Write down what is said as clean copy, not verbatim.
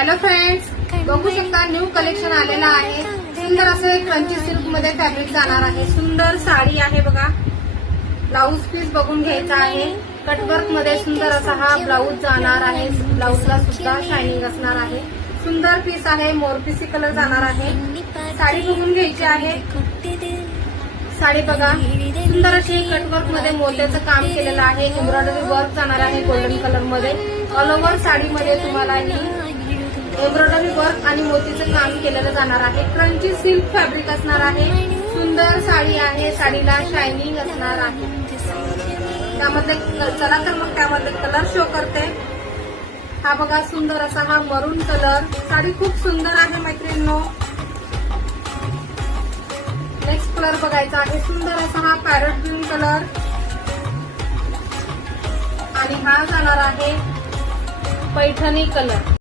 Hello friends, बघू शकता new collection आलेलं आहे. सुंदर असं क्रंची सिल्क मध्ये फॅब्रिक जाणार आहे. सुंदर साडी आहे बघा. ब्लाऊज पीस बघून घ्यायचा आहे. कटवर्क मध्ये सुंदर असा हा ब्लाऊज जाणार आहे. ब्लाऊजला सुद्धा शायनिंग असणार आहे. सुंदर पीस आहे. मोरपिसी कलर जाणार आहे. साडी बघून घ्यायची आहे. साडी बघा, सुंदर अशी कटवर्क मध्ये मोत्याचं काम केलेलं आहे. एम्ब्रॉयडरी वर्क जाणार आहे गोल्डन कलर मध्ये. ऑल ओव्हर साडीमध्ये तुम्हाला ही एम्ब्रॉयडरी वर्क आणि मोतीचं काम केलेलं जाणार आहे. क्रंची सिल्क फॅब्रिक असणार आहे. सुंदर साडी आहे. साडीला शायनिंग असणार आहे. त्यामध्ये चला तर मग त्यामध्ये कलर शो करते. हा बघा, सुंदर असा हा मरून कलर. साडी खूप सुंदर आहे मैत्रिणींनो. नेक्स्ट कलर बघायचा आहे. सुंदर असा हा पॅरट ग्रीन कलर आणि हा जाणार आहे पैठणी कलर.